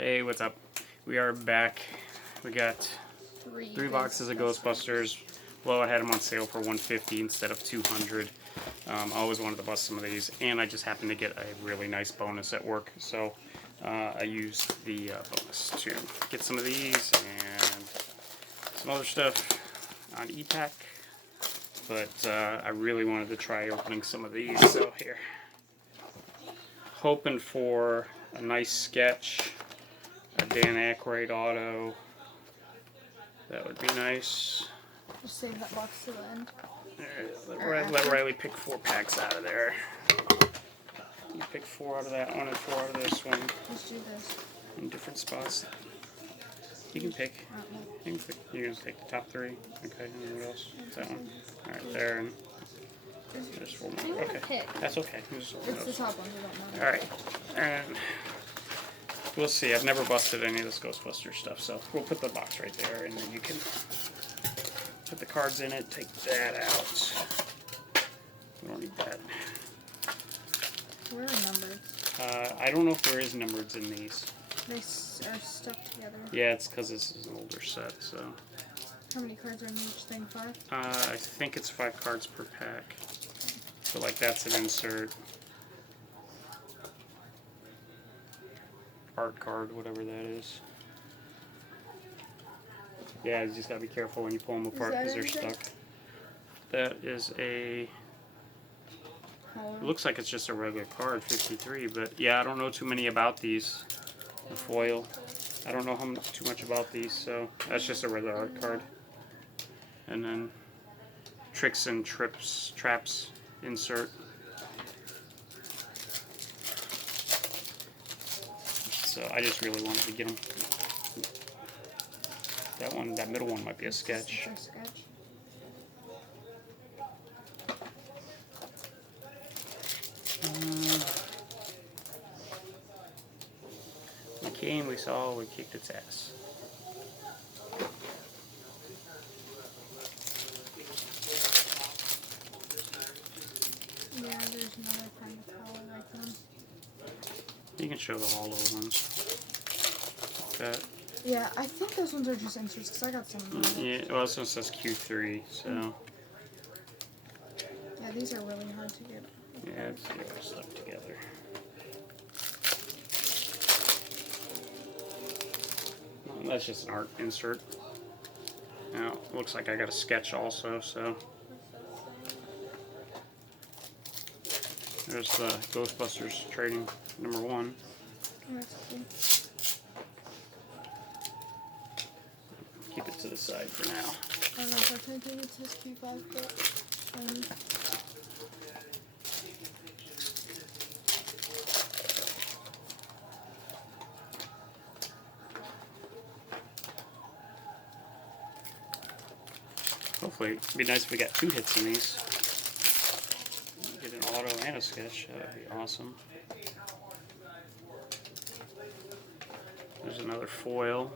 Hey, what's up? We are back. We got three boxes of Ghostbusters. Well, I had them on sale for $150 instead of $200. I always wanted to bust some of these, and I just happened to get a really nice bonus at work, so I used the bonus to get some of these and some other stuff on e-pack. But I really wanted to try opening some of these, so here. Hoping for a nice sketch, a Dan Aykroyd auto. That would be nice. Just save that box to the end. Let Riley pick 4 packs out of there. You pick 4 out of that one and 4 out of this one. Let's do this. In different spots. You can pick. You can pick. You're going to take the top 3. Okay, and then what else? That one. Alright, there. And there's 4 more. Okay. That's okay. It's the top ones I don't mind. Alright. And we'll see. I've never busted any of this Ghostbusters stuff, so we'll put the box right there, and then you can put the cards in it, take that out. We don't need that. Where are numbered? I don't know if there is numbered in these. They are stuck together. Yeah, it's because this is an older set, so. How many cards are in each thing? 5? I think it's 5 cards per pack. So, like, that's an insert. Art card, whatever that is. Yeah, you just gotta be careful when you pull them apart because they're stuck. That is a. It looks like it's just a regular card, 53, but yeah, I don't know too many about these. The foil. I don't know too much about these, so that's just a regular art card. And then Tricks and Traps insert. So I just really wanted to get them. That middle one might be a sketch. We came, we saw, we kicked its ass. Yeah, there's another kind of color like them. You can show the hollow ones. Like that. Yeah, I think those ones are just inserts because I got some of them. Yeah, well, this one says Q3, so. Yeah, these are really hard to get. Yeah, it's stuck together. Well, that's just an art insert. Now, it looks like I got a sketch also, so. There's the Ghostbusters trading number 1. That's cool. Keep it to the side for now. I don't know if I can think it's just Q5, but. Hopefully, it'd be nice if we got 2 hits in these. Get an auto and a sketch. That would be awesome. There's another foil.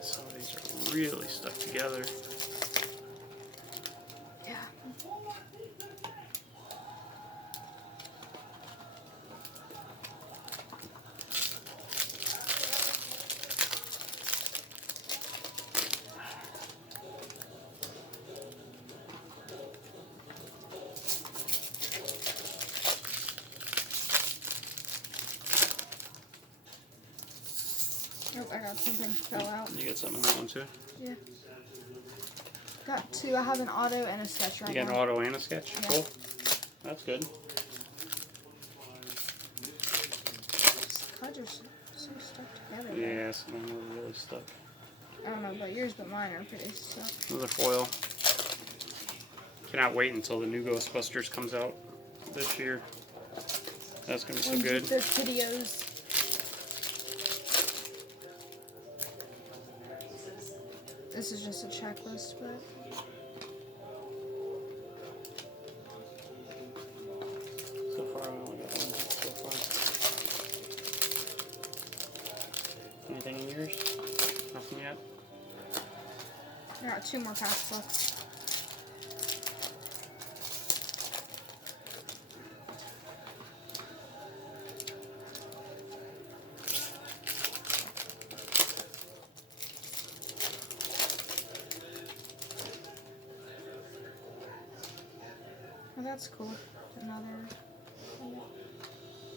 Some of these are really stuck together. Yeah. Oh, I got something fell out. You got something in that one too? Yeah. Got 2. I have an auto and a sketch right now. You got an auto and a sketch? Yeah. Cool. That's good. These cards are so stuck together. Yeah, some of them are really stuck. I don't know about yours, but mine are pretty stuck. Another foil. Cannot wait until the new Ghostbusters comes out this year. That's going to be so good. The videos. This is just a checklist, but. So far, I only got 1 hit so far. Anything in yours? Nothing yet? I got 2 more packs left. Oh, that's cool. Another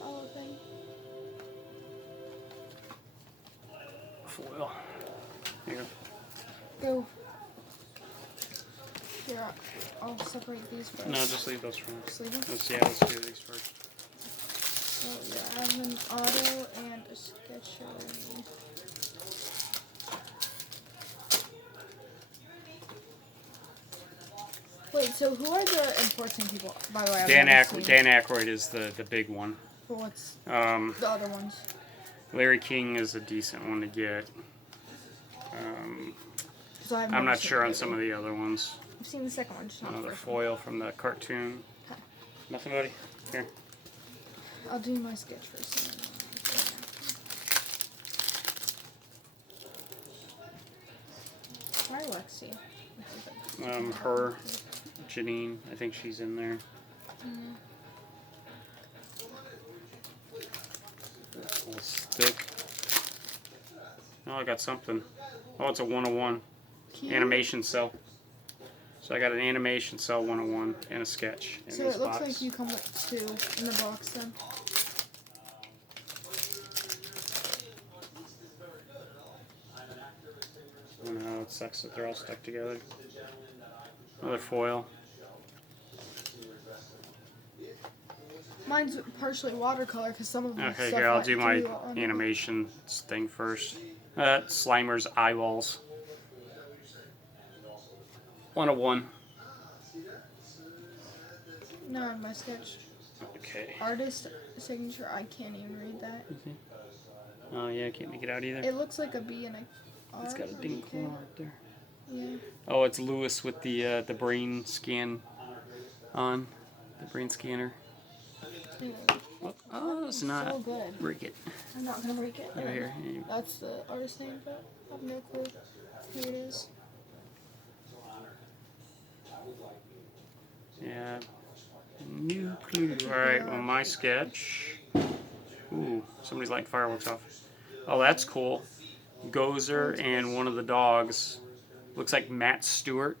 follow thing. Foil. Here. Go. Here, I'll separate these first. No, just leave those for now. Just leave them? Let's do these first. So, yeah, I have an auto and a sketcher. Wait, so who are the importing people? By the way, Dan Aykroyd is the big one. Well, what's The other ones? Larry King is a decent one to get. I'm not sure on some of the other ones. I've seen the second one, just not the Another first one. foil from the cartoon. Okay. Nothing, buddy? Here. I'll do my sketch first. Why Lexi? Her, Janine, I think she's in there. Little stick. Oh, I got something. Oh, it's a 101 Cute. animation cell. So I got an animation cell 101 and a sketch in So this it looks box. like you come with 2 in the box then. I don't know how it sucks that they're all stuck together. Another foil. Mine's partially watercolor because some of them. Okay, here I'll do my animation thing first. Slimer's eyeballs. 101. No, my sketch. Okay. Artist signature. I can't even read that. Oh yeah, I can't make it out either. It looks like a B and a R. It's got a ding right there. Yeah. Oh, it's Lewis with the brain scan on. The brain scanner. Oh, it's not. So good. Break it. I'm not gonna break it. Over here. That's the artist name, but I have no clue who it is. Yeah. New clue. Alright, well, my sketch. Ooh, somebody's lighting fireworks off. Oh, that's cool. Gozer and one of the dogs. Looks like Matt Stewart.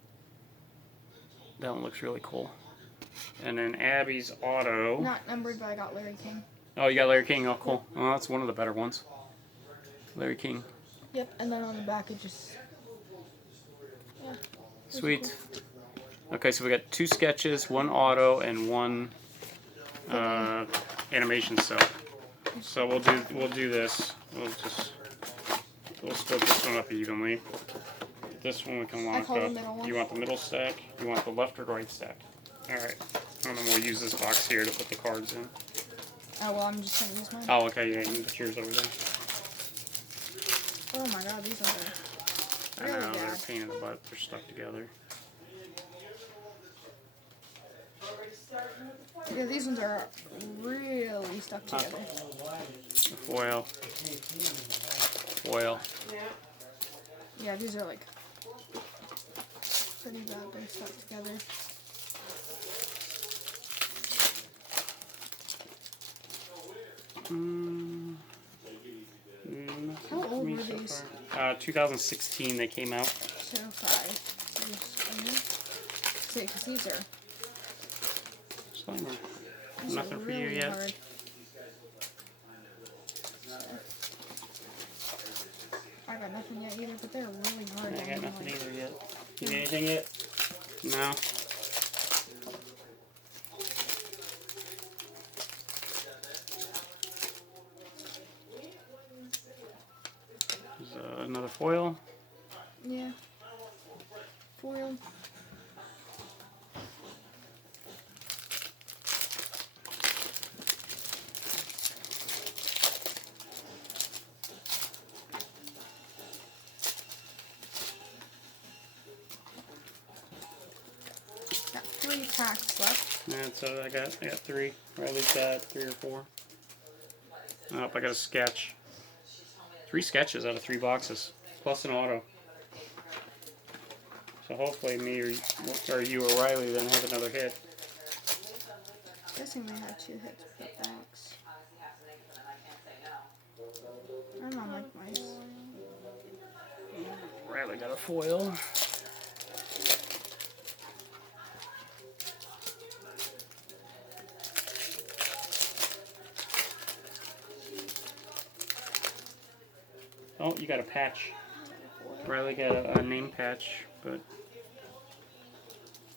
That one looks really cool. And then Abby's auto. Not numbered, but I got Larry King. Oh, you got Larry King. Oh, cool. Well, that's one of the better ones. Larry King. Yep, and then on the back it just. Yeah. Sweet. Okay, so we got 2 sketches, 1 auto, and 1 animation cell. So we'll do this. We'll split this one up evenly. This one we can lock up. You want the middle stack? You want the left or right stack? All right. And then we'll use this box here to put the cards in. Oh well, I'm just gonna use mine. Oh, okay. Yeah, you can put yours over there. Oh my god, these are I really know, they're a bad. pain in the butt. They're stuck together. Yeah, these ones are really stuck together. Foil. Foil. Yeah, these are like pretty bad. They're stuck together. How old were these? 2016 they came out. So 5. See, because these are Slimer. these Nothing are for you really yet. hard. I got nothing yet either, but they're really hard. I got nothing either yet. You need anything yet? No. There's another foil. Yeah. Foil. Got 3 packs left. That's what I got 3. Or at least 3 or 4. Oh, I got a sketch. 3 sketches out of 3 boxes. Plus an auto. So hopefully me or you or Riley then have another hit. Guessing they had 2 hits per box. I don't like mice. Riley got a foil. Oh, you got a patch. Riley got a name patch, but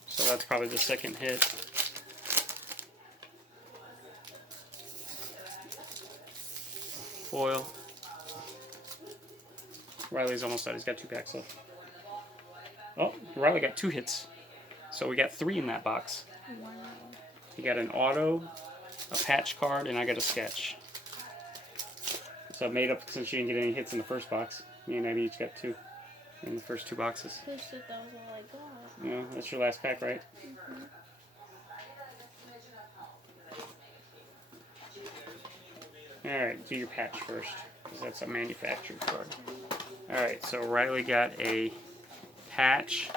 so that's probably the second hit. Foil. Riley's almost out. He's got 2 packs left. Oh, Riley got 2 hits. So we got 3 in that box. Wow. He got an auto, a patch card, and I got a sketch. So I made up since you didn't get any hits in the first box. Me and Eddie each got 2 in the first 2 boxes. Who said that was all I got? Yeah, that's your last pack, right? Mm-hmm. Alright, do your patch first, because that's a manufactured card. Alright, so Riley got a patch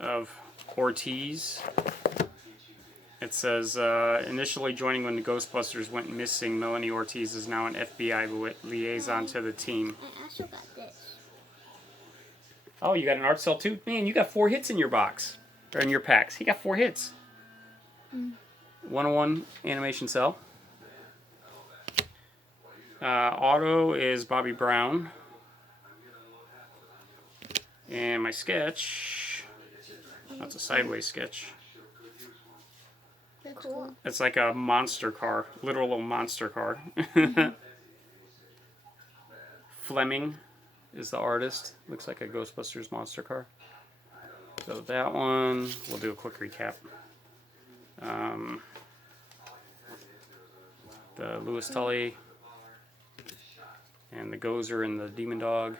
of Ortiz. It says, initially joining when the Ghostbusters went missing, Melanie Ortiz is now an FBI liaison to the team. I also got this. Oh, you got an art cell too? Man, you got 4 hits in your box. Or in your packs. He got 4 hits. 101 animation cell. Auto is Bobby Brown. And my sketch, that's a sideways sketch. Cool. It's like a monster car, literal little monster car. Fleming is the artist. Looks like a Ghostbusters monster car. So that one, we'll do a quick recap. The Louis Tully and the Gozer and the Demon Dog.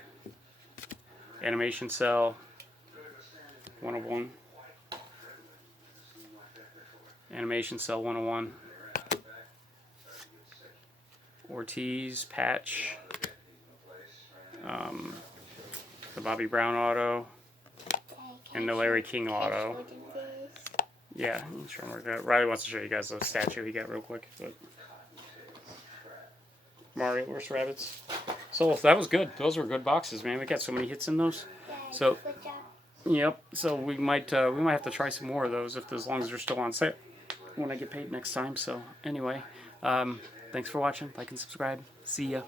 Animation Cell, 101. Animation Cell 101. Ortiz Patch. The Bobby Brown auto. And the Larry King auto. Yeah, I'm sure work that. Riley wants to show you guys the statue he got real quick. But Mario vs. Rabbids. So that was good. Those were good boxes, man. We got so many hits in those. So, yep. So we might have to try some more of those as long as they're still on sale when I get paid next time. So anyway, thanks for watching. Like and subscribe. See ya.